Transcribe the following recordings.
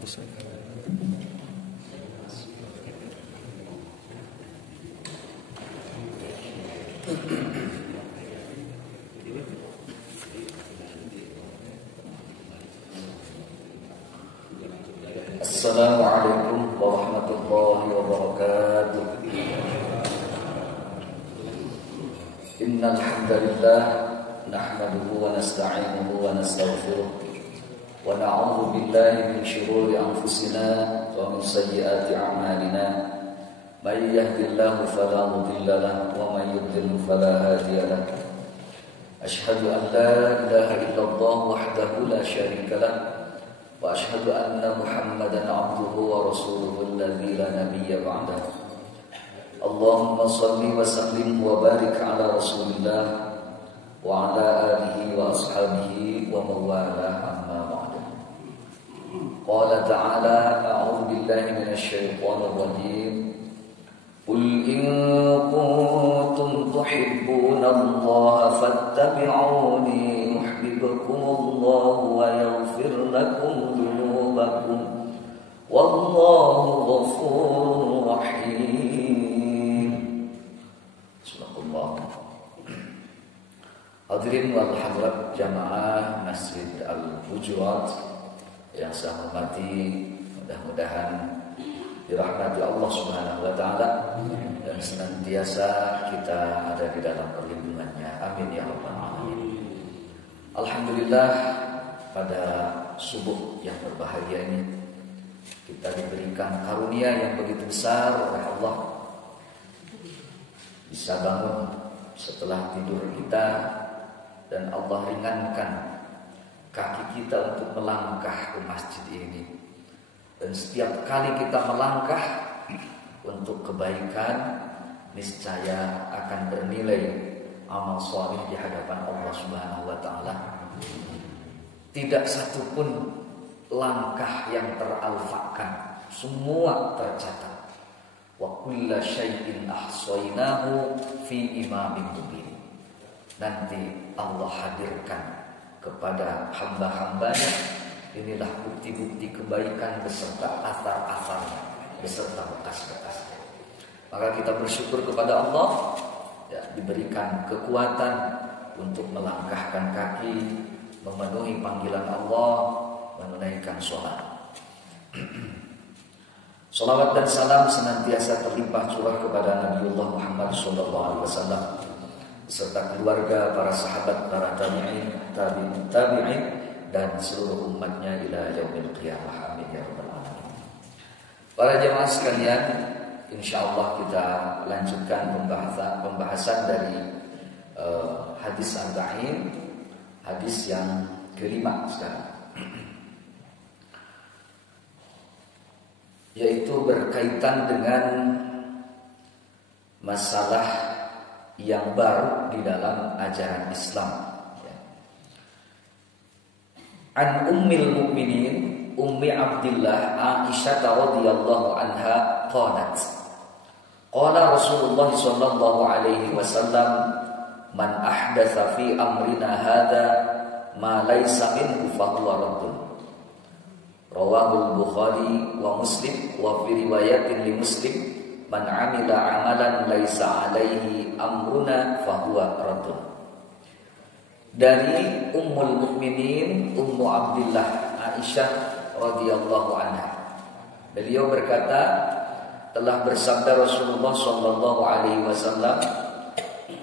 Assalamualaikum warahmatullahi wabarakatuh. Innal hamdalillah nahmaduhu wa nasta'inuhu wa nastaghfiruh wa na'udzu billahi min shururi anfusina wa min sayyiati a'malina. May yahdihillahu fala mudilla lahu wa may yudlil fala hadiya lahu. Asyhadu an la ilaha illallah wahdahu la syarika lahu wa asyhadu anna Muhammadan 'abduhu wa rasuluhu alladzi la nabiyya ba'dahu. Allahumma shalli wa sallim wa barik ala Rasulillah wa ala alihi wa ashabihi wa mawalah amma ba'du. Qala ta'ala a'udzu billahi minasy syaithanir rajim. Qul in kuntum tuhibbunallaha fattabi'uni yuhibbukumullahu wa yaghfir lakum dhunubakum wallahu ghafurur rahim. Subhanallah. Hadirin wal hadirat jamaah Masjid Al-Hujurat yang saya hormati, mudah-mudahan dirahmati Allah Subhanahu wa taala dan senantiasa kita ada di dalam perlindungannya. Amin ya rabbal alamin. Alhamdulillah, pada subuh yang berbahagia ini kita diberikan karunia yang begitu besar oleh Allah, bisa bangun setelah tidur kita dan Allah ringankan kaki kita untuk melangkah ke masjid ini. Dan setiap kali kita melangkah untuk kebaikan, niscaya akan bernilai amal saleh di hadapan Allah Subhanahu wa taala. Tidak satupun langkah yang teralfakan, semua tercatat. Wa kullu syai'in ahsaynahu fi imamin mubin. Nanti Allah hadirkan kepada hamba-hambanya, inilah bukti-bukti kebaikan beserta asar-asarnya, beserta bekas-bekasnya. Maka kita bersyukur kepada Allah, ya, diberikan kekuatan untuk melangkahkan kaki, memenuhi panggilan Allah, menunaikan sholat. Salawat dan salam senantiasa terlimpah curah kepada Nabiullah Muhammad SAW beserta keluarga, para sahabat, para tabi'in, dan seluruh umatnya ila yaumil qiyamah. Amin ya rabbal alamin. Para jemaah sekalian, insyaallah kita lanjutkan pembahasan dari hadis arba'in, hadis yang kelima sekarang, yaitu berkaitan dengan masalah yang baru di dalam ajaran Islam. An ummil mu'minin Ummi Abdillah Aisyah radhiyallahu anha qalat qala Rasulullah sallallahu alaihi wasallam man ahdatsa fi amrina hadza ma laysa minhu fa huwa raddun. Rawahul Bukhari wa Muslim wa fi riwayatin li Muslim man amila amalan laysa alaihi amruna fa huwa raddun. Dari Ummul Mukminin Ummu Abdillah Aisyah radhiyallahu anha, beliau berkata, telah bersabda Rasulullah sallallahu alaihi wasallam,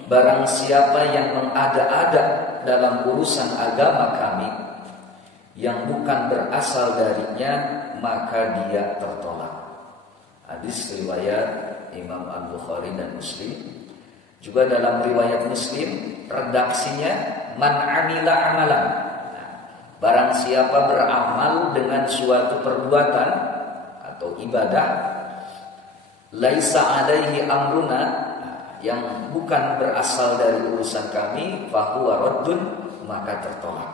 barang siapa yang mengada-ada dalam urusan agama kami yang bukan berasal darinya, maka dia tertolak. Hadis riwayat Imam Al-Bukhari dan Muslim. Juga dalam riwayat Muslim, redaksinya man amila amalan. Barang siapa beramal dengan suatu perbuatan atau ibadah, laisa alaihi amruna, yang bukan berasal dari urusan kami, fahuwa raddun, maka tertolak.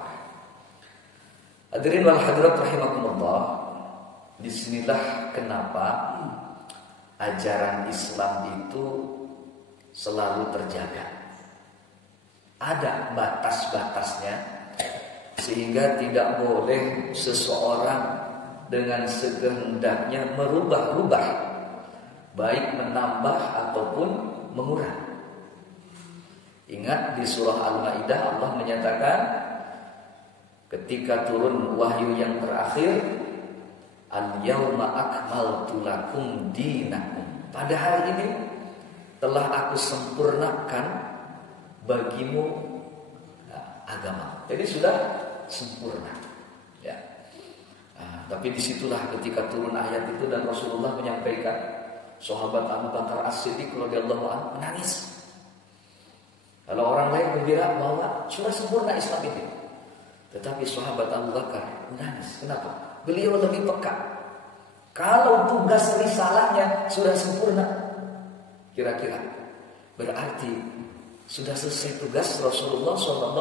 Hadirin wal hadirat rahimakumullah, disinilah kenapa ajaran Islam itu selalu terjaga. Ada batas-batasnya, sehingga tidak boleh seseorang dengan sekehendaknya merubah-rubah, baik menambah ataupun mengurang. Ingat di surah Al-Maidah Allah menyatakan ketika turun wahyu yang terakhir, Al-yauma akmaltu lakum dinakum. Pada hari ini telah aku sempurnakan bagimu agama. Jadi sudah sempurna. Ya. Tapi disitulah ketika turun ayat itu dan Rasulullah menyampaikan, sahabat Abu Bakar As-Siddiq radhiyallahu anhu menangis. Kalau orang lain gembira bahwa sudah sempurna Islam ini, tetapi sahabat Abu Bakar menangis. Kenapa? Beliau lebih peka. Kalau tugas risalahnya sudah sempurna, kira-kira berarti sudah selesai tugas Rasulullah SAW.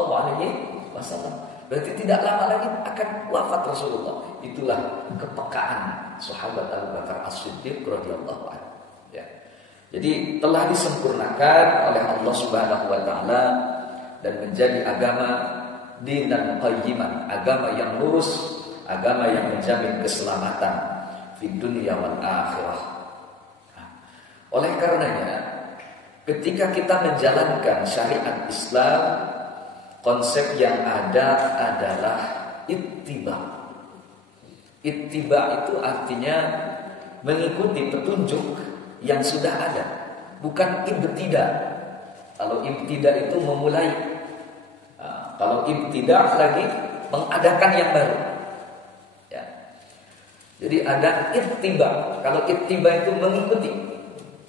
Berarti tidak lama lagi akan wafat Rasulullah. Itulah kepekaan sahabat Abu Bakar As-Siddiq radhiyallahu anhu. Ya. Jadi telah disempurnakan oleh Allah Subhanahu wa taala dan menjadi agama dinan qayyiman, agama yang lurus, agama yang menjamin keselamatan di dunia wal akhirah. Oleh karenanya, ketika kita menjalankan syariat Islam, konsep yang ada adalah ittiba. Ittiba itu artinya mengikuti petunjuk yang sudah ada, bukan ibtida. Kalau ibtida itu memulai, kalau ibtida lagi mengadakan yang baru. Ya. Jadi ada ittiba. Kalau ittiba itu mengikuti.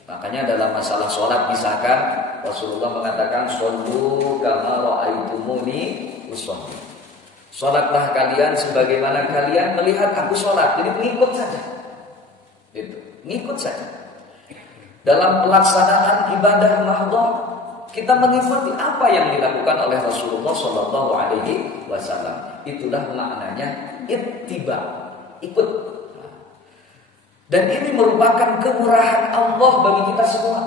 Makanya dalam masalah sholat misalkan Rasulullah mengatakan shollu kama ra'aitumuni usolli. Sholatlah kalian sebagaimana kalian melihat aku sholat. Jadi mengikut saja. Itu, ngikut saja. Dalam pelaksanaan ibadah mahdhah kita mengikuti apa yang dilakukan oleh Rasulullah Shallallahu Alaihi Wasallam. Itulah maknanya ittiba, ikut. Dan ini merupakan kemurahan Allah bagi kita semua.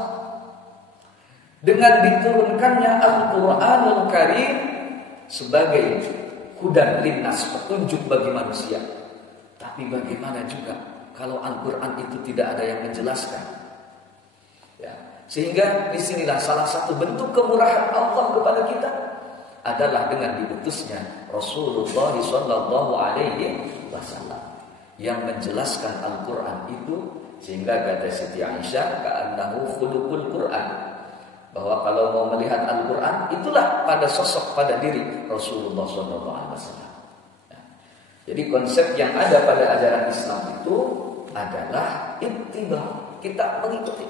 Dengan diturunkannya Al-Quranul Karim sebagai hudan linnas, petunjuk bagi manusia. Tapi bagaimana juga kalau Al-Quran itu tidak ada yang menjelaskan? Ya, sehingga disinilah salah satu bentuk kemurahan Allah kepada kita adalah dengan diutusnya Rasulullah Sallallahu Alaihi Wasallam yang menjelaskan Al-Quran itu, sehingga kata Siti Aisyah ka'annahu khuluqul Quran, bahwa kalau mau melihat Al-Quran itulah pada sosok, pada diri Rasulullah Sallallahu Alaihi Wasallam. Ya. Jadi konsep yang ada pada ajaran Islam itu adalah ittiba, kita mengikuti.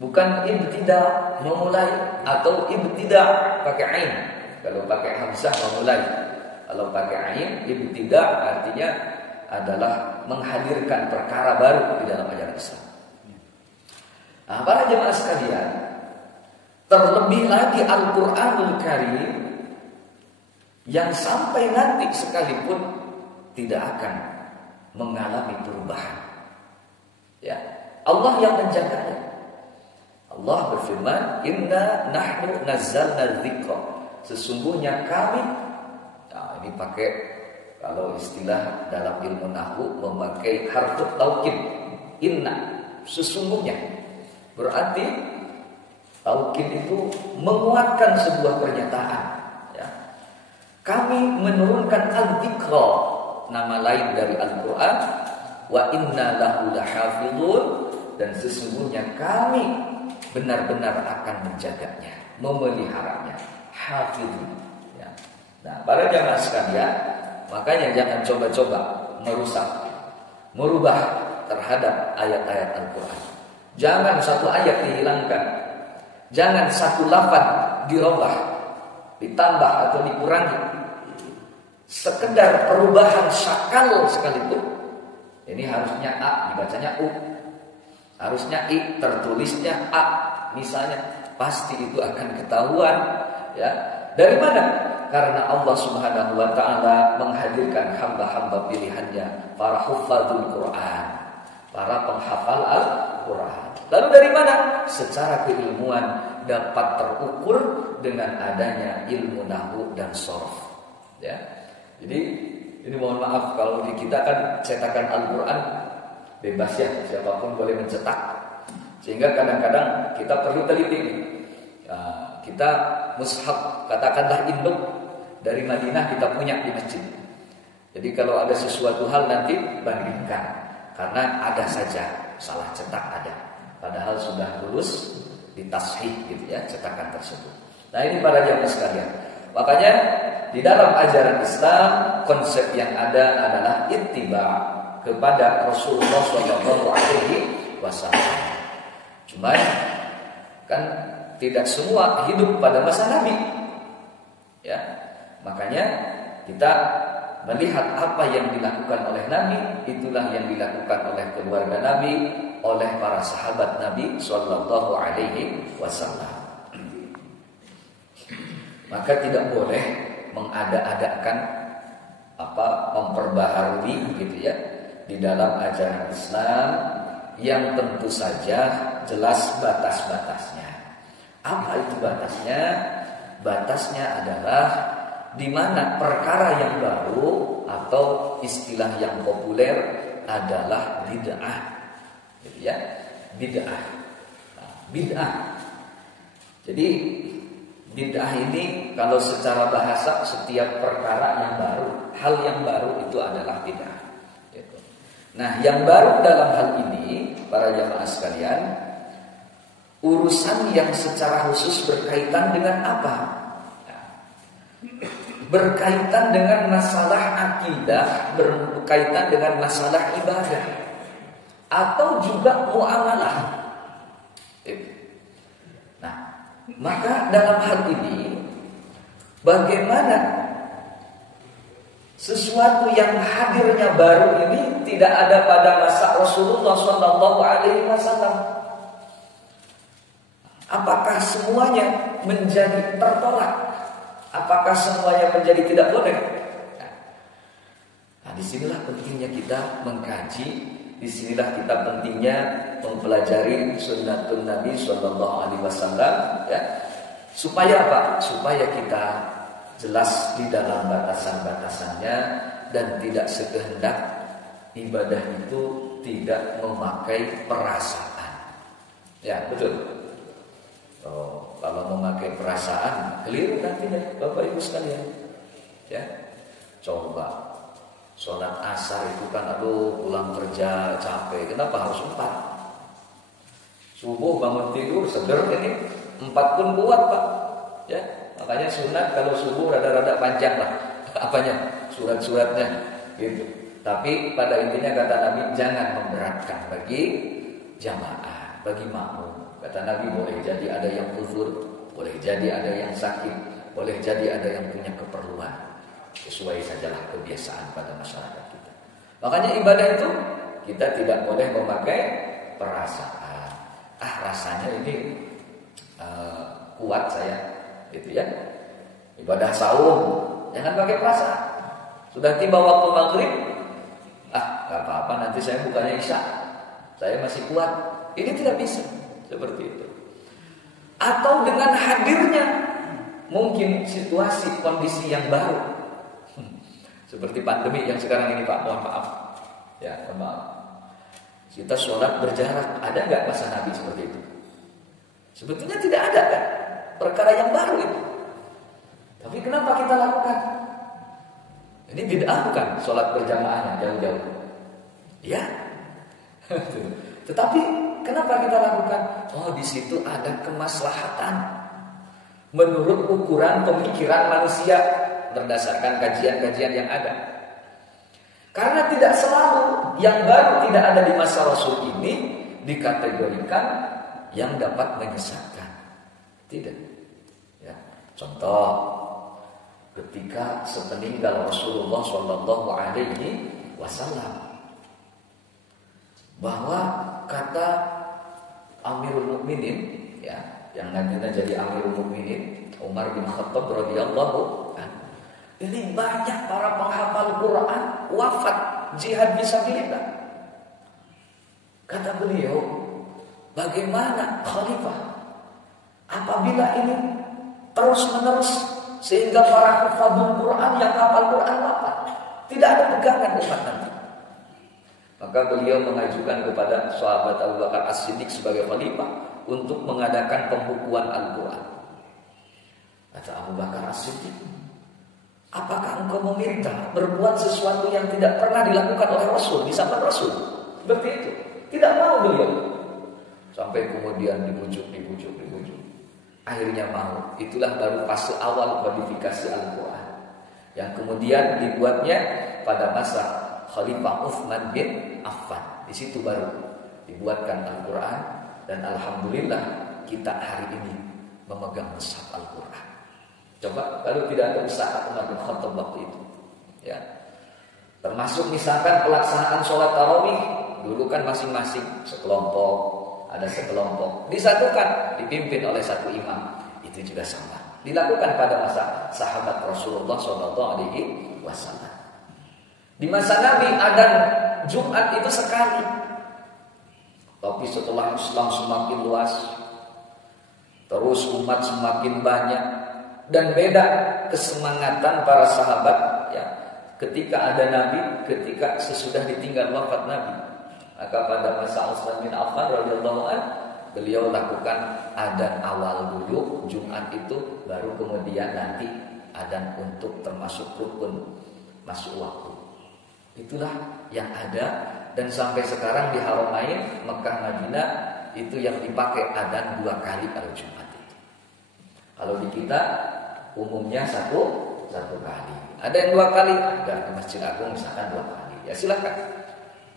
Bukan ibtida, memulai, atau ibtida pakai ain. Kalau pakai hamzah memulai. Kalau pakai ain, ibtida artinya adalah menghadirkan perkara baru di dalam ajaran Islam. Nah, para jemaah sekalian, terlebih lagi Al-Quranul Karim yang sampai nanti sekalipun tidak akan mengalami perubahan. Ya, Allah yang menjaganya. Allah berfirman, Inna nahnu nazzalna dzikra. Sesungguhnya kami, nah ini pakai, kalau istilah dalam ilmu nahwu memakai harfu taukid. Inna, sesungguhnya. Berarti taukid itu menguatkan sebuah pernyataan. Ya. Kami menurunkan al-dzikra, nama lain dari Al-Quran, wa inna lahu lahafidhun, dan sesungguhnya kami benar-benar akan menjaganya, memeliharanya. Hafidhun. Ya. Nah, para jamaah sekalian, makanya jangan coba-coba merusak, merubah terhadap ayat-ayat Al-Quran. Jangan satu ayat dihilangkan, jangan satu lafaz dirubah, ditambah atau dikurangi. Sekedar perubahan syakal sekalipun, ini harusnya A dibacanya U, harusnya I tertulisnya A misalnya, pasti itu akan ketahuan. Ya, dari mana? Karena Allah Subhanahu wa taala menghadirkan hamba-hamba pilihannya, para hufadzul Quran, para penghafal Al-Quran. Lalu dari mana? Secara keilmuan dapat terukur dengan adanya ilmu nahwu dan sharaf. Ya. Jadi ini mohon maaf kalau di kita kan cetakan Al-Quran bebas ya, siapapun boleh mencetak. Sehingga kadang-kadang kita perlu teliti. Kita mushaf katakanlah induk dari Madinah kita punya di masjid. Jadi kalau ada sesuatu hal nanti bandingkan, karena ada saja salah cetak ada. Padahal sudah lulus ditashih gitu ya cetakan tersebut. Nah ini para jamaah sekalian. Makanya di dalam ajaran Islam konsep yang ada adalah ittiba kepada Rasulullah SAW. Cuma kan tidak semua hidup pada masa Nabi. Ya, makanya kita melihat apa yang dilakukan oleh Nabi, itulah yang dilakukan oleh keluarga Nabi, oleh para sahabat Nabi Sallallahu Alaihi Wasallam. Maka tidak boleh mengada-adakan memperbaharui gitu ya di dalam ajaran Islam yang tentu saja jelas batas-batasnya. Apa itu batasnya? Batasnya adalah di mana perkara yang baru atau istilah yang populer adalah bid'ah. Gitu ya, bid'ah. Bid'ah. Jadi bid'ah ini kalau secara bahasa setiap perkara yang baru, hal yang baru itu adalah bid'ah. Gitu. Nah, yang baru dalam hal ini para jamaah sekalian, urusan yang secara khusus berkaitan dengan apa? Berkaitan dengan masalah akidah, berkaitan dengan masalah ibadah, atau juga muamalah. Nah, maka dalam hal ini bagaimana sesuatu yang hadirnya baru ini tidak ada pada masa Rasulullah SAW? Apakah semuanya menjadi tertolak? Apakah semuanya menjadi tidak boleh? Nah, disinilah pentingnya kita mengkaji, disinilah kita pentingnya mempelajari sunnatun Nabi Sallallahu Alaihi Wasallam, ya. Supaya apa? Supaya kita jelas di dalam batasan-batasannya dan tidak sekehendak ibadah itu tidak memakai perasaan. Ya, betul. Kalau memakai perasaan keliru nantinya Bapak Ibu sekalian. Ya. Coba sholat asar itu kan pulang kerja capek, kenapa harus 4? Subuh bangun tidur seger ini 4 pun kuat Pak. Ya, makanya sunat kalau subuh rada-rada panjang lah. Apanya? Surat-suratnya gitu. Tapi pada intinya kata Nabi jangan memberatkan bagi jamaah, bagi makmum. Kata Nabi boleh jadi ada yang uzur, boleh jadi ada yang sakit, boleh jadi ada yang punya keperluan. Sesuai sajalah kebiasaan pada masyarakat kita. Makanya ibadah itu kita tidak boleh memakai perasaan. Rasanya ini kuat saya, gitu ya. Ibadah saum jangan pakai perasaan. Sudah tiba waktu maghrib, gak apa-apa nanti saya bukannya isya, saya masih kuat. Ini tidak bisa. Seperti itu. Atau dengan hadirnya mungkin situasi kondisi yang baru. Seperti pandemi yang sekarang ini Pak, mohon maaf. Ya, mohon maaf. Kita sholat berjarak, ada nggak masa Nabi seperti itu? Sebetulnya tidak ada kan? Perkara yang baru itu. Tapi kenapa kita lakukan? Ini bid'ah bukan sholat berjamaahnya jauh-jauh? Ya. Tetapi kenapa kita lakukan? Di situ ada kemaslahatan menurut ukuran pemikiran manusia berdasarkan kajian-kajian yang ada. Karena tidak selalu yang baru tidak ada di masa Rasul ini dikategorikan yang dapat menyesatkan. Tidak. Ya. Contoh, ketika sepeninggal Rasulullah Shallallahu Alaihi Wasallam, bahwa kata Amirul Mukminin, ya, yang nantinya jadi Amirul Mukminin Umar bin Khattab radhiyallahu anhu, ini banyak para penghafal Quran wafat jihad fisabilillah. Kata beliau, bagaimana khalifah apabila ini terus menerus sehingga para hafal Quran yang hafal Quran wafat? Tidak ada pegangan umat nanti. Maka beliau mengajukan kepada sahabat Abu Bakar As-Siddiq sebagai khalifah untuk mengadakan pembukuan Al-Quran. Kata Abu Bakar As-Siddiq, apakah engkau meminta berbuat sesuatu yang tidak pernah dilakukan oleh Rasul di zaman Rasul? Seperti itu. Tidak mau beliau. Sampai kemudian dibujuk. Akhirnya mau. Itulah baru fase awal kodifikasi Al-Quran, yang kemudian dibuatnya pada masa Khalifah Utsman bin Affan. Di situ baru dibuatkan Al-Quran, dan alhamdulillah kita hari ini memegang mushaf Al-Quran. Coba kalau tidak ada usaha Umar bin Khattab waktu itu, ya. Termasuk misalkan pelaksanaan sholat tarawih, dulu kan masing-masing sekelompok, ada sekelompok disatukan, dipimpin oleh satu imam. Itu juga sama dilakukan pada masa sahabat Rasulullah SAW. Di masa Nabi adzan Jumat itu sekali. Tapi setelah Islam semakin luas, terus umat semakin banyak, dan beda kesemangatan para sahabat, ya, ketika ada Nabi, ketika sesudah ditinggal wafat Nabi. Maka pada masa Utsman bin Affan radhiyallahu anhu, beliau lakukan adzan awal dulu Jumat itu, baru kemudian nanti adzan untuk termasuk rukun masuk waktu. Itulah yang ada, dan sampai sekarang di Haramain Mekah Madinah itu yang dipakai adzan 2 kali pada Jumat itu. Kalau di kita umumnya satu kali. Ada yang 2 kali, ada di Masjid Agung misalkan 2 kali. Ya silakan.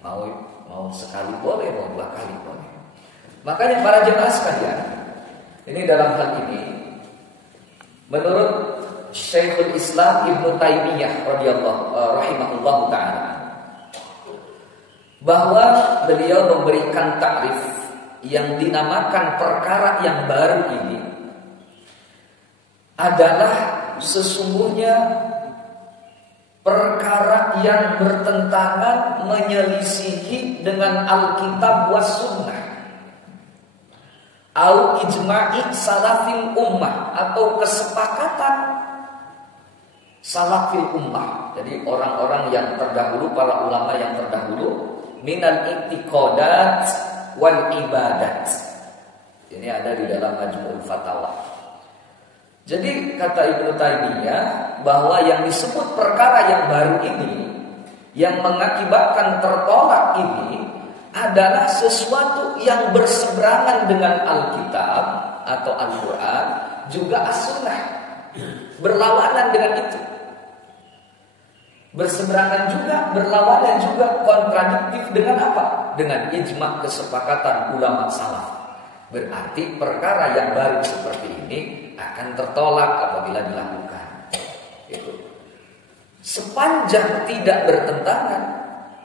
Mau sekali boleh, mau 2 kali boleh. Makanya para jemaah sekalian, ini dalam hal ini menurut Syekhul Islam Ibnu Taimiyah rahimahullahu taala, bahwa beliau memberikan takrif yang dinamakan perkara yang baru ini adalah sesungguhnya perkara yang bertentangan, menyelisihi dengan Alkitab was Sunnah, au ijma'i salafil ummah, atau kesepakatan salafil ummah. Jadi orang-orang yang terdahulu, para ulama yang terdahulu, minal i'tiqadat wal ibadat. Ini ada di dalam Majmu'ul Fatawa. Jadi kata Ibnu Taimiyah bahwa yang disebut perkara yang baru ini, yang mengakibatkan tertolak ini, adalah sesuatu yang berseberangan dengan Alkitab atau Al-Quran, juga As-Sunnah, berlawanan dengan itu. Berseberangan juga, berlawanan juga, kontradiktif dengan apa? Dengan ijma' kesepakatan ulama salaf. Berarti perkara yang baru seperti ini akan tertolak apabila dilakukan. Itu. Sepanjang tidak bertentangan,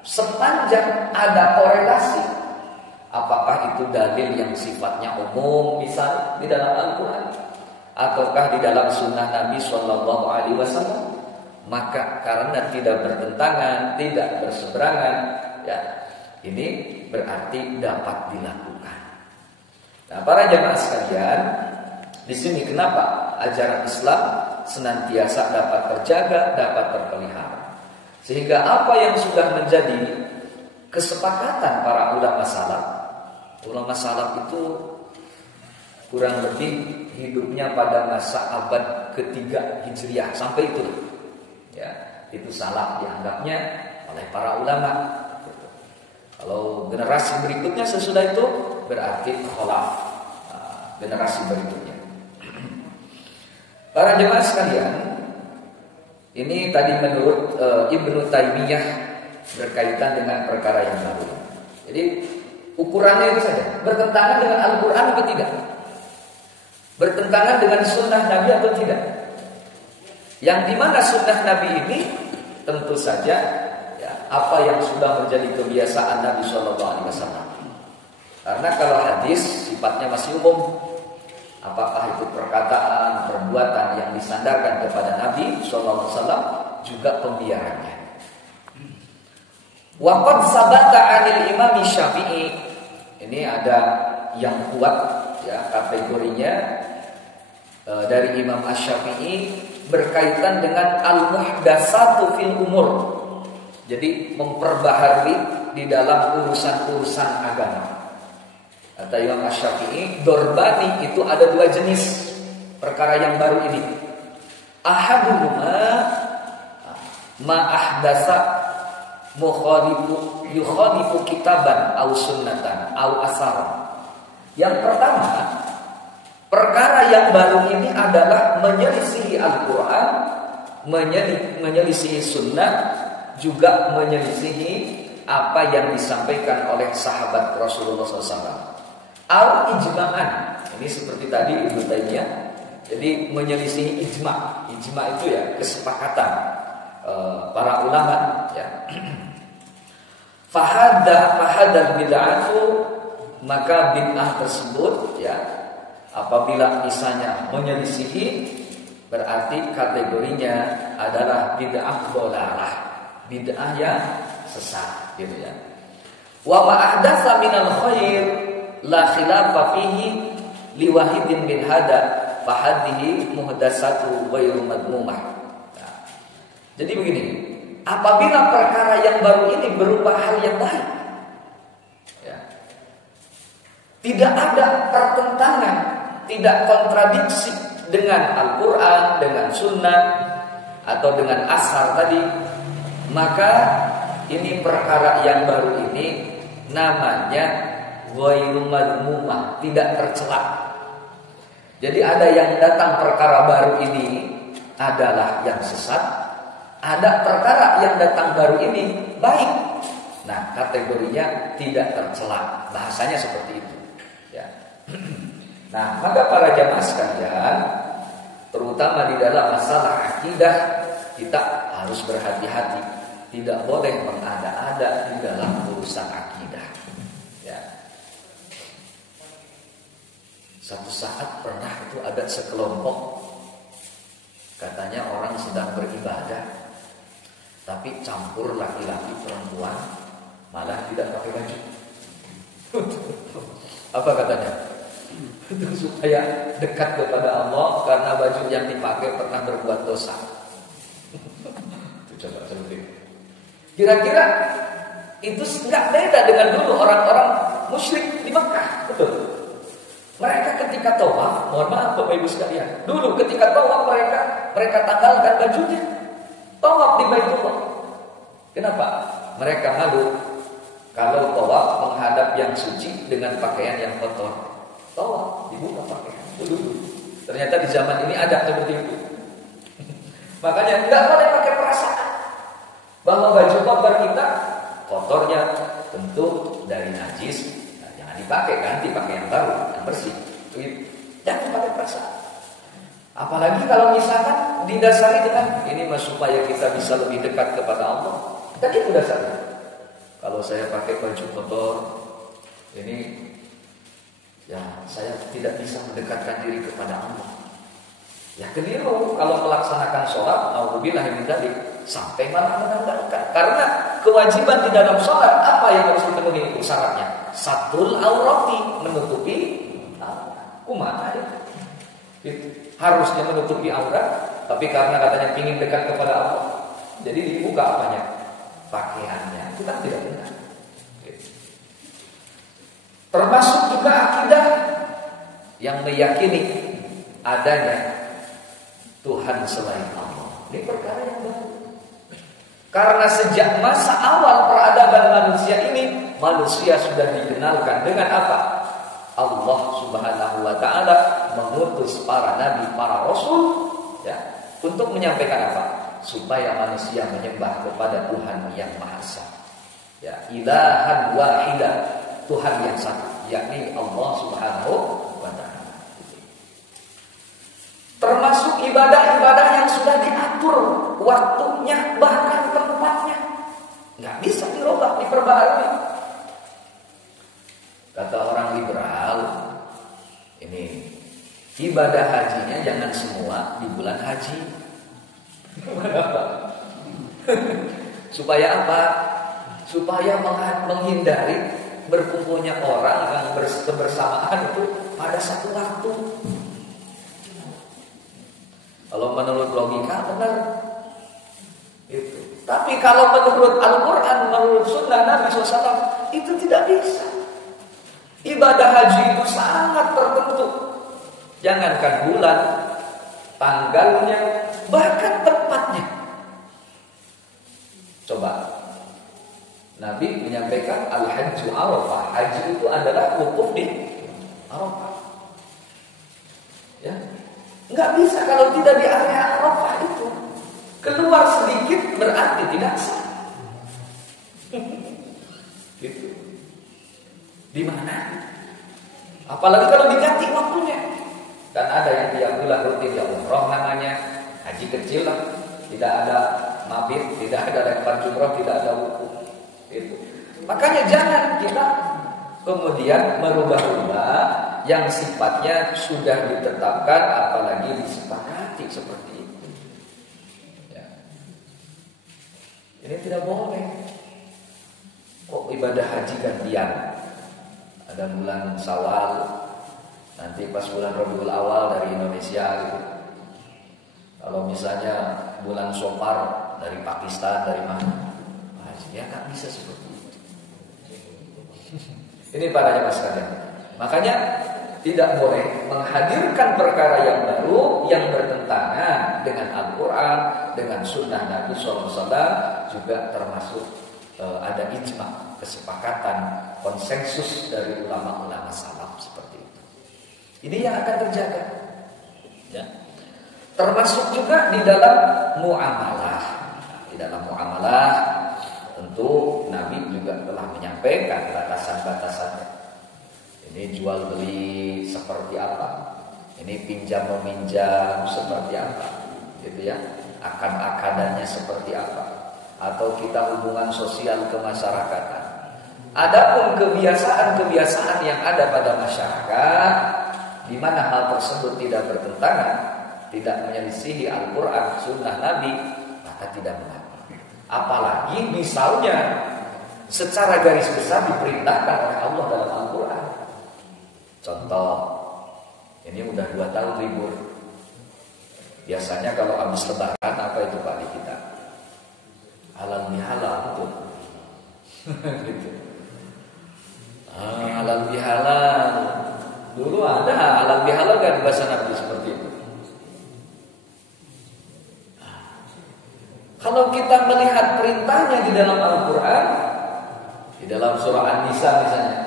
sepanjang ada korelasi, apakah itu dalil yang sifatnya umum, misal di dalam Al-Quran, ataukah di dalam Sunnah Nabi SAW, maka karena tidak bertentangan, tidak berseberangan, ya, ini berarti dapat dilakukan. Nah, para jemaah sekalian, di sini kenapa ajaran Islam senantiasa dapat terjaga, dapat terpelihara, sehingga apa yang sudah menjadi kesepakatan para ulama salaf itu kurang lebih hidupnya pada masa abad ketiga Hijriah sampai itu, ya, itu salaf dianggapnya oleh para ulama. Kalau generasi berikutnya sesudah itu berarti khalaf, generasi berikutnya. Para jemaah sekalian, ini tadi menurut Ibnu Taimiyah berkaitan dengan perkara yang baru. Jadi ukurannya itu saja, bertentangan dengan Al-Quran atau tidak, bertentangan dengan Sunnah Nabi atau tidak. Yang dimana Sunnah Nabi ini tentu saja, ya, apa yang sudah menjadi kebiasaan Nabi SAW. Karena kalau hadis sifatnya masih umum, apakah itu perkataan, perbuatan yang disandarkan kepada Nabi SAW, juga pembiarannya. Waqad sabata 'anil Imam Syafi'i, ini ada yang kuat, ya, kategorinya dari Imam Asy-Syafi'i berkaitan dengan al-muhdatsatu fil umur. Jadi memperbaharui di dalam urusan-urusan agama. Kata Imam Asy-Syafi'i, dorbani itu ada dua jenis perkara yang baru ini. Ahaduhuma ma ahdasa yukhalifu kitaban au sunnatan au asaran. Yang pertama, perkara yang baru ini adalah menyelisihi Al-Quran, menyelisihi sunnah, juga menyelisihi apa yang disampaikan oleh sahabat Rasulullah SAW. Al-ijma'an, ini seperti tadi Ibnu Taimiyah. Jadi menyelisihi ijma'. Ijma' itu ya kesepakatan para ulama ya. Fahadal bid'atu, maka bid'ah tersebut ya, apabila misalnya menyelisihi, berarti kategorinya adalah bid'ah dhalalah, bid'ah yang sesat gitu ya. Wa ma ahdatsa minal khair la khilafa fihi liwahidin bin hada fahadhihi muhdatsatu ghairu madmumah. Nah, jadi begini, apabila perkara yang baru ini berupa hal yang baik ya, tidak ada pertentangan, tidak kontradiksi dengan Al-Quran, dengan sunnah, atau dengan asar tadi, maka ini perkara yang baru ini namanya ghairu madmumah, tidak tercela. Jadi ada yang datang perkara baru ini adalah yang sesat, ada perkara yang datang baru ini baik. Nah, kategorinya tidak tercela, bahasanya seperti itu ya. Nah, maka para jamaah sekalian, terutama di dalam masalah akidah, kita harus berhati-hati, tidak boleh mengada-ada di dalam urusan akidah ya. Satu saat pernah itu ada sekelompok, katanya orang sedang beribadah, tapi campur laki-laki perempuan, malah tidak pakai baju. Apa katanya? Itu supaya dekat kepada Allah, karena baju yang dipakai pernah berbuat dosa. Itu coba sebutin. Kira-kira itu nggak beda dengan dulu orang-orang musyrik di Mekah, betul? Mereka ketika tawaf, mohon maaf Bapak Ibu sekalian, dulu ketika tawaf mereka tanggalkan bajunya, tawaf di Baitullah. Kenapa? Mereka malu kalau tawaf menghadap yang suci dengan pakaian yang kotor. Tawaf dibuka pakaian dulu. Ternyata di zaman ini ada seperti itu. Makanya tidak boleh pakai perasaan bahwa baju kotor kita, kotornya tentu dari najis. Dipakai, ganti pakai yang baru, yang bersih. Jangan pakai perasaan. Apalagi kalau misalkan didasari dengan ini supaya kita bisa lebih dekat kepada Allah. Dan itu dasarnya. Kalau saya pakai baju kotor, ini ya saya tidak bisa mendekatkan diri kepada Allah. Ya keliru kalau melaksanakan sholat, naudzubillah min dzalik, sampai malah menanggalkan. Karena kewajiban di dalam sholat apa yang harus dipenuhi itu syaratnya? Satul aurati, menutupi kumaha itu. Harusnya menutupi aurat, tapi karena katanya ingin dekat kepada Allah, jadi dibuka apanya? Pakaiannya. Itu kan tidak benar. Termasuk juga akidah yang meyakini adanya Tuhan selain Allah. Ini perkara yang baru. Karena sejak masa awal peradaban manusia ini, manusia sudah dikenalkan dengan apa? Allah Subhanahu wa taala mengutus para nabi, para rasul ya, untuk menyampaikan apa? Supaya manusia menyembah kepada Tuhan yang Maha Esa. Ya, ilahan wahidah, Tuhan yang satu, yakni Allah Subhanahu wa taala. Termasuk ibadah-ibadah yang sudah diatur waktunya, bahkan tempatnya. Nggak bisa dirubah, diperbaharui. Kata orang liberal, ini ibadah hajinya jangan semua di bulan haji. Supaya apa? Supaya menghindari berkumpulnya orang yang bersamaan itu pada satu waktu. Kalau menurut logika benar itu. Tapi kalau menurut Al-Quran, menurut Sunnah Nabi SAW, itu tidak bisa. Ibadah haji itu sangat tertentu. Jangankan bulan, tanggalnya, bahkan tempatnya. Coba, Nabi menyampaikan Al-Hajju Arafah. Haji itu adalah wukuf di Arafah. Ya, nggak bisa kalau tidak di area Arafah itu. Keluar sedikit berarti tidak sah. Gitu. Di mana? Apalagi kalau diganti waktunya. Dan ada yang tiap bulan rutin ya umroh namanya, haji kecil lah, tidak ada mabit, tidak ada lempar jumroh, tidak ada wukuf. Gitu. Makanya jangan kita kemudian merubah-rubah yang sifatnya sudah ditetapkan, apalagi disepakati seperti itu. Ini tidak boleh. Kok ibadah haji gantian? Ada bulan Syawal, nanti pas bulan Rabiul Awal dari Indonesia gitu. Kalau misalnya bulan Safar dari Pakistan, dari mana? Ya nggak bisa seperti itu. Ini para jemaah sekalian. Makanya tidak boleh menghadirkan perkara yang baru yang bertentangan dengan Al-Quran, dengan Sunnah Nabi SAW, juga termasuk ada ijma, kesepakatan, konsensus dari ulama-ulama salaf seperti itu. Ini yang akan terjaga. Ya. Termasuk juga di dalam muamalah. Di dalam muamalah tentu Nabi juga telah menyampaikan batasan-batasannya. Ini jual beli seperti apa? Ini pinjam meminjam seperti apa? Gitu ya. Akad-akadannya seperti apa? Atau kita hubungan sosial kemasyarakatan. Adapun kebiasaan-kebiasaan yang ada pada masyarakat di mana hal tersebut tidak bertentangan, tidak menyelisihi Al-Quran, Sunnah Nabi, maka tidak mengapa. Apalagi misalnya secara garis besar diperintahkan oleh Allah dalam Al-Quran. Contoh, ini udah 2 tahun libur. Biasanya kalau habis lebaran apa itu Pak di kita? Halal bihalal betul. Gitu. Halal bihalal. Dulu ada halal bihalal kan bahasa Nabi seperti itu. Kalau kita melihat perintahnya di dalam Al-Quran, di dalam surah An-Nisa misalnya,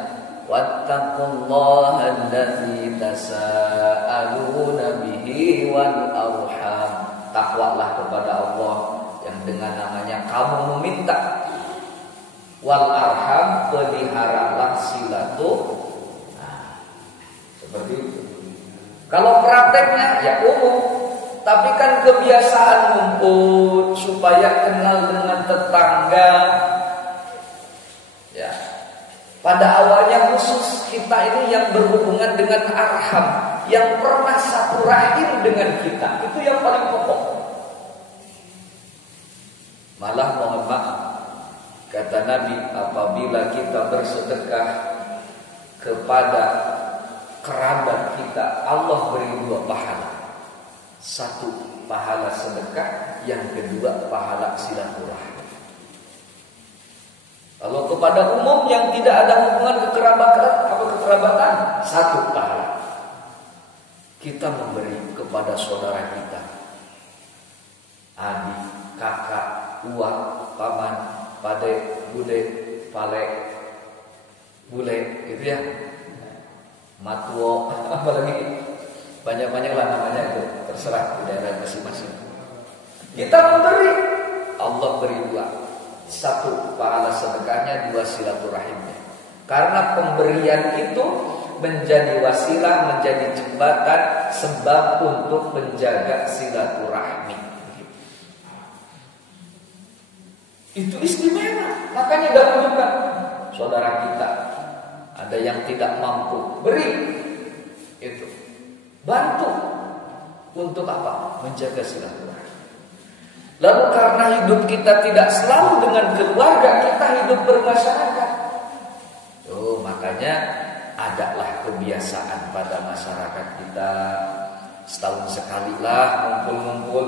wattaqullaha allazi tasaaluna bihi wal arham. Takwalah kepada Allah yang dengan namanya kamu meminta. Wal arham, peliharalah silaturahim. Seperti itu. Kalau prakteknya ya umum. Tapi kan kebiasaan ngumpul supaya kenal dengan tetangga. Ya. Pada awalnya khusus kita ini yang berhubungan dengan arham, yang pernah satu rahim dengan kita, itu yang paling pokok. Malah mohon maaf, kata Nabi, apabila kita bersedekah kepada kerabat kita, Allah beri 2 pahala. 1 pahala sedekah, yang kedua pahala silaturahmi. Kalau kepada umum yang tidak ada hubungan kekerabatan, 1 pahala. Kita memberi kepada saudara kita, adik, kakak, uang, paman, pade, bude, pale, bule, gitu ya. Matuo, apalagi banyak-banyak lah namanya itu, terserah di daerah masing-masing. Kita memberi, Allah beri 2. 1 pahala sedekahnya, 2 silaturahimnya. Karena pemberian itu menjadi wasilah, menjadi jembatan, sebab untuk menjaga silaturahmi. Itu istimewa. Makanya dahulukan saudara kita, ada yang tidak mampu, beri itu. Bantu. Untuk apa? Menjaga silaturahmi. Lalu karena hidup kita tidak selalu dengan keluarga, kita hidup bermasyarakat. Makanya adalah kebiasaan pada masyarakat kita, setahun sekali lah ngumpul-ngumpul.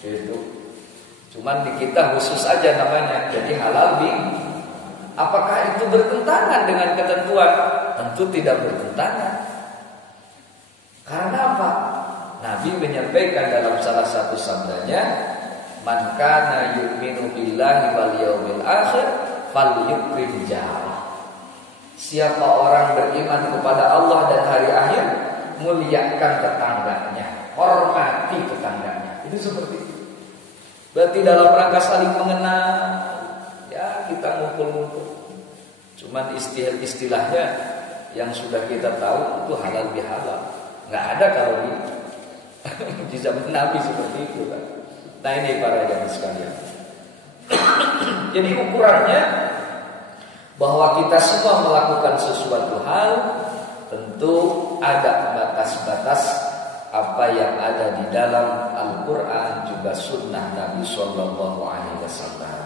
Itu Cuman di kita khusus aja namanya, jadi halal bing. Apakah itu bertentangan dengan ketentuan? Tentu tidak bertentangan. Karena apa? Nabi menyampaikan dalam salah satu sabdanya, "Man kana yu'minu billahi wal yaumil akhir falyukrim jarah." Siapa orang beriman kepada Allah dan hari akhir, muliakan tetangganya, hormati tetangganya. Itu seperti itu. Berarti dalam rangka saling mengenal, ya kita ngumpul-ngumpul. Cuman istilahnya yang sudah kita tahu itu halal bihalal. Nggak ada kalau di zaman Nabi seperti itu kan. Nah ini para jamaah sekalian. Jadi ukurannya bahwa kita semua melakukan sesuatu hal, tentu ada batas-batas apa yang ada di dalam Al-Quran juga Sunnah Nabi Sallallahu Alaihi Wasallam.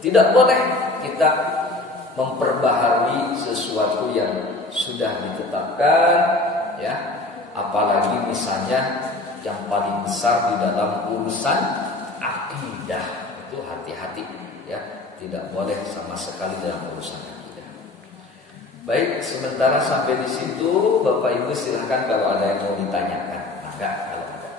Tidak boleh kita memperbaharui sesuatu yang sudah ditetapkan, ya. Apalagi misalnya yang paling besar di dalam urusan akidah, itu hati-hati, ya. Tidak boleh sama sekali dalam urusan akidah. Baik, sementara sampai di situ, Bapak Ibu silahkan kalau ada yang mau ditanyakan. Maka kalau ada.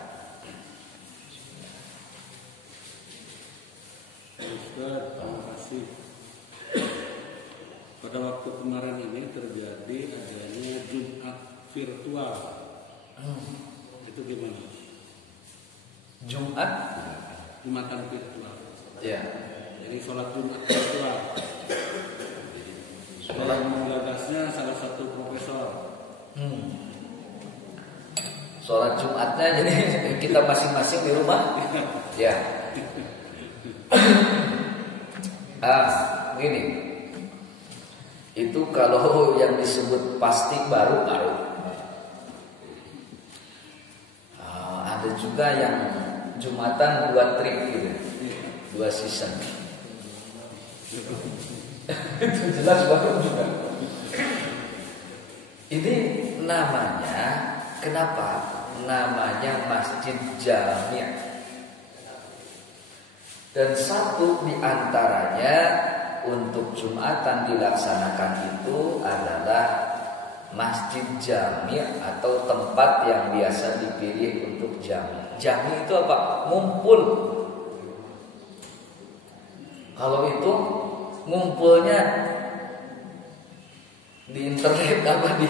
Ustaz, terima kasih. Pada waktu kemarin ini terjadi adanya Jumat virtual. Itu gimana? Jumatan virtual. Ya. Jadi sholat Jumat virtual. Sholat menggagasnya salah satu profesor. Sholat Jumatnya jadi kita masing-masing di rumah. Ya. Begini. Itu kalau yang disebut pasti baru. Ada juga yang Jumatan 2 trip gitu, 2 season. Itu jelas baru juga. Ini namanya, kenapa? Namanya Masjid Jami'. Dan satu di antaranya untuk Jumatan dilaksanakan itu adalah Masjid Jami' atau tempat yang biasa dipilih untuk jami'. Jami' itu apa? Ngumpul. Kalau itu ngumpulnya di internet apa di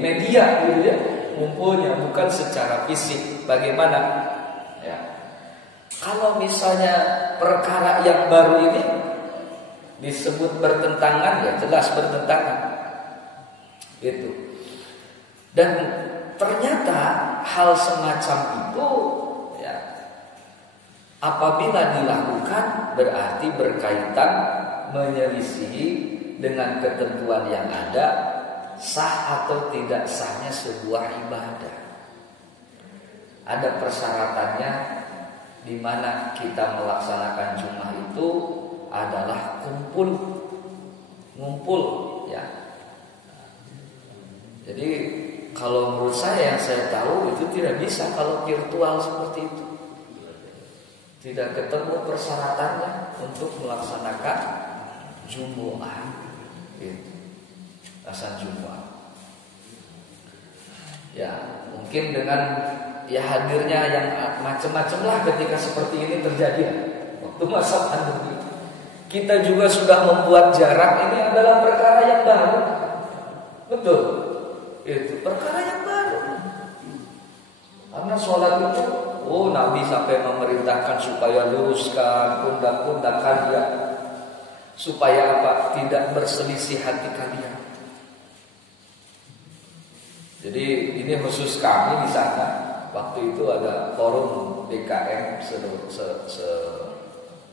media gitu ya. Ngumpulnya bukan secara fisik. Bagaimana? Ya. Kalau misalnya perkara yang baru ini disebut bertentangan, ya jelas bertentangan. Gitu. Dan ternyata hal semacam itu ya, apabila dilakukan berarti berkaitan menyelisihi dengan ketentuan yang ada, sah atau tidak sahnya sebuah ibadah. Ada persyaratannya, di mana kita melaksanakan Jumat itu adalah ngumpul ya. Jadi kalau menurut saya yang saya tahu itu tidak bisa kalau virtual seperti itu. Tidak ketemu persyaratannya untuk melaksanakan Jumat. Gitu. Asal Jumat. Ya, mungkin dengan ya hadirnya yang macam-macam lah ketika seperti ini terjadi waktu masa pandemi. Kita juga sudah membuat jarak, ini adalah perkara yang baru. Betul. Itu perkara yang baru. Karena sholat itu, Nabi sampai memerintahkan supaya luruskan pundak-pundak kalian, supaya apa? Tidak berselisih hati kalian. Jadi ini khusus kami di sana. Waktu itu ada forum DKM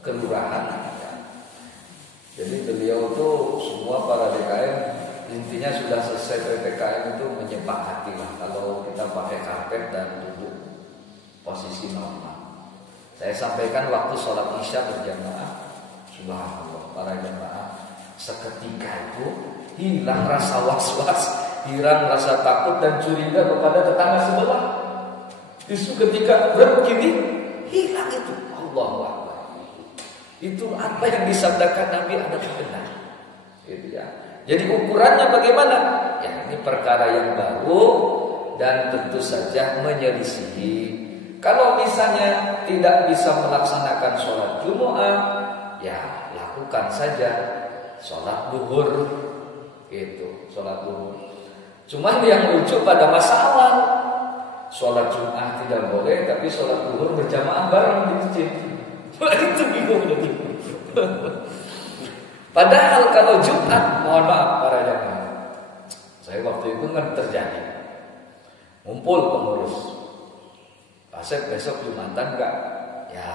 kelurahan. Jadi beliau tuh semua para DKM intinya sudah selesai PPKM itu menyepakati lah kalau kita pakai karpet dan duduk posisi normal. Saya sampaikan waktu sholat isya berjamaah, subhanallah para jamaah seketika itu hilang rasa was-was, hilang rasa takut dan curiga kepada tetangga sebelah. Justru ketika begini hilang itu. Allahu Akbar. Itu apa yang disabdakan Nabi adalah benar. Gitu ya. Jadi ukurannya bagaimana? Ya, ini perkara yang baru dan tentu saja menyelisihi. Kalau misalnya tidak bisa melaksanakan sholat Jumat, ya lakukan saja sholat duhur. Gitu, sholat duhur. Cuman yang lucu pada masalah sholat Jumat tidak boleh, tapi sholat duhur berjamaah bareng di masjid. Itu bingung jadi. Padahal kalau Jumat, mohon maaf para jamaah, saya waktu itu kan terjadi ngumpul pengurus, Asep besok Jumatan enggak? Ya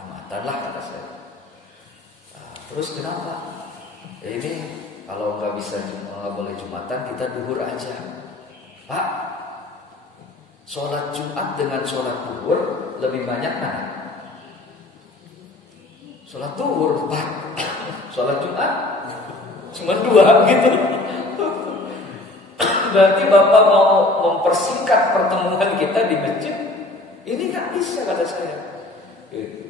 Jumatan lah kata saya. Nah, terus kenapa? Ya ini kalau nggak bisa nggak boleh Jumatan, kita duhur aja. Pak, sholat Jumat dengan sholat duhur lebih banyak mana? Sholat duhur, Pak. Sholat Jumat cuma 2 gitu. Berarti Bapak mau mempersingkat pertemuan kita di masjid? Ini nggak bisa kata saya. Gitu.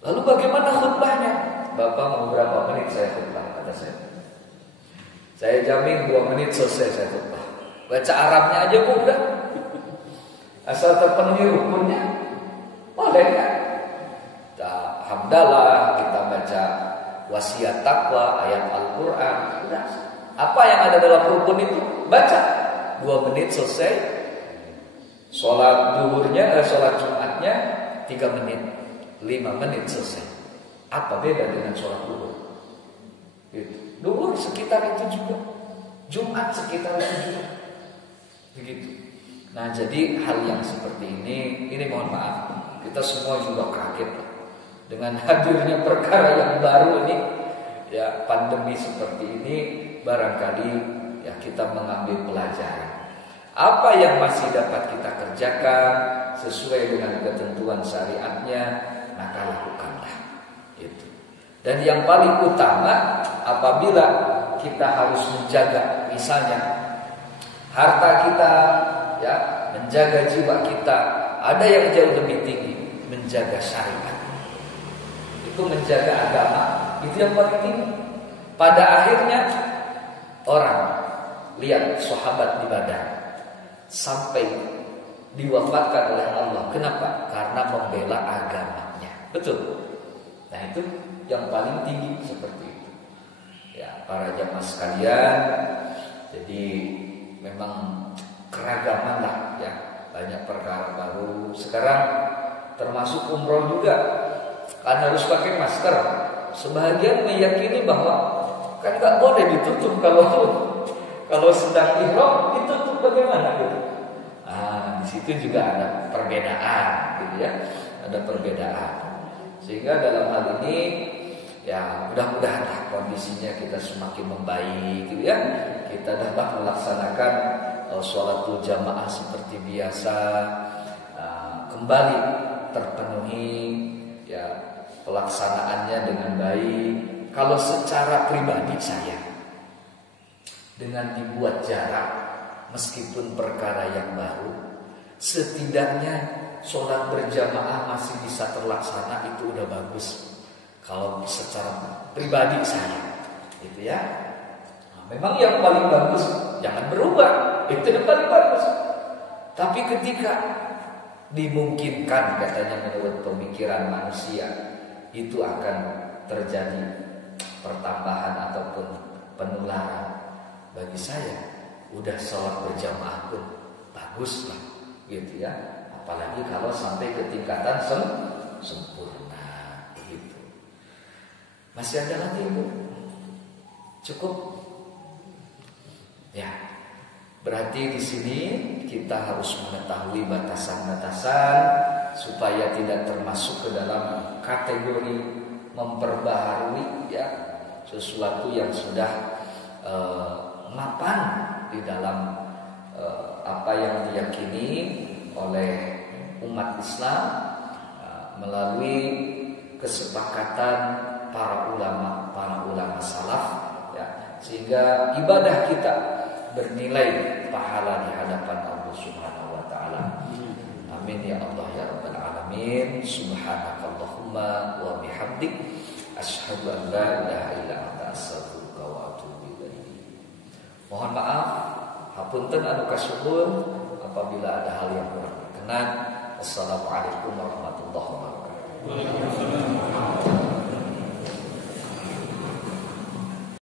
Lalu bagaimana khutbahnya? Bapak mau berapa menit saya khutbah kata saya. Saya jamin 2 menit selesai saya khutbah. Baca Arabnya aja udah. Asal terpenuhi rukunnya, boleh kan? Hamdalah, kita baca wasiat takwa, ayat Al-Quran, udah. Apa yang ada dalam rukun itu baca. 2 menit selesai. Sholat duhurnya, sholat Jumatnya 3 menit, 5 menit selesai. Apa beda dengan sholat duhur? Gitu. Duhur sekitar itu juga, Jumat sekitar itu juga, begitu. Nah jadi hal yang seperti ini mohon maaf, kita semua juga kaget dengan hadirnya perkara yang baru ini. Ya pandemi seperti ini barangkali ya kita mengambil pelajaran. Apa yang masih dapat kita kerjakan sesuai dengan ketentuan syariatnya, maka lakukanlah itu. Dan yang paling utama apabila kita harus menjaga misalnya harta kita, ya, menjaga jiwa kita, ada yang jauh lebih tinggi, menjaga syariat. Itu menjaga agama, itu yang paling tinggi. Pada akhirnya orang lihat sahabat di Badar sampai diwafatkan oleh Allah. Kenapa? Karena membela agamanya. Betul. Nah itu yang paling tinggi seperti itu. Ya para jamaah sekalian, jadi memang keragaman lah ya, banyak perkara baru. Sekarang termasuk umroh juga kan harus pakai masker. Sebahagian meyakini bahwa kan nggak boleh ditutup kalau sedang ihram ditutup bagaimana gitu. Di situ juga ada perbedaan gitu ya, ada perbedaan. Sehingga dalam hal ini ya mudah-mudahan kondisinya kita semakin membaik gitu ya. Kita dapat melaksanakan sholatul jamaah seperti biasa, kembali terpenuhi ya pelaksanaannya dengan baik. Kalau secara pribadi saya dengan dibuat jarak meskipun perkara yang baru, setidaknya sholat berjamaah masih bisa terlaksana, itu udah bagus. Kalau secara pribadi saya gitu ya. Memang yang paling bagus jangan berubah, itu yang paling bagus. Tapi ketika dimungkinkan katanya menurut pemikiran manusia, itu akan terjadi pertambahan ataupun penularan. Bagi saya udah sholat berjamaah pun bagus lah gitu ya. Apalagi kalau sampai ke tingkatan sempurna gitu. Masih ada lagi Ibu? Cukup? Ya, berarti di sini kita harus mengetahui batasan-batasan supaya tidak termasuk ke dalam kategori memperbaharui ya sesuatu yang sudah mapan di dalam apa yang diyakini oleh umat Islam melalui kesepakatan para ulama salaf ya, sehingga ibadah kita bernilai pahala di hadapan Allah Subhanahu wa taala. Amin ya Allah ya rabbal alamin. Subhanakallah Allahumma wa bihamdik asyhadu an la ilaha illa anta astaghfiruka wa atubu ilaik. Mohon maaf hapunten anu kasuhun apabila ada hal yang kurang berkenan. Assalamualaikum warahmatullahi wabarakatuh.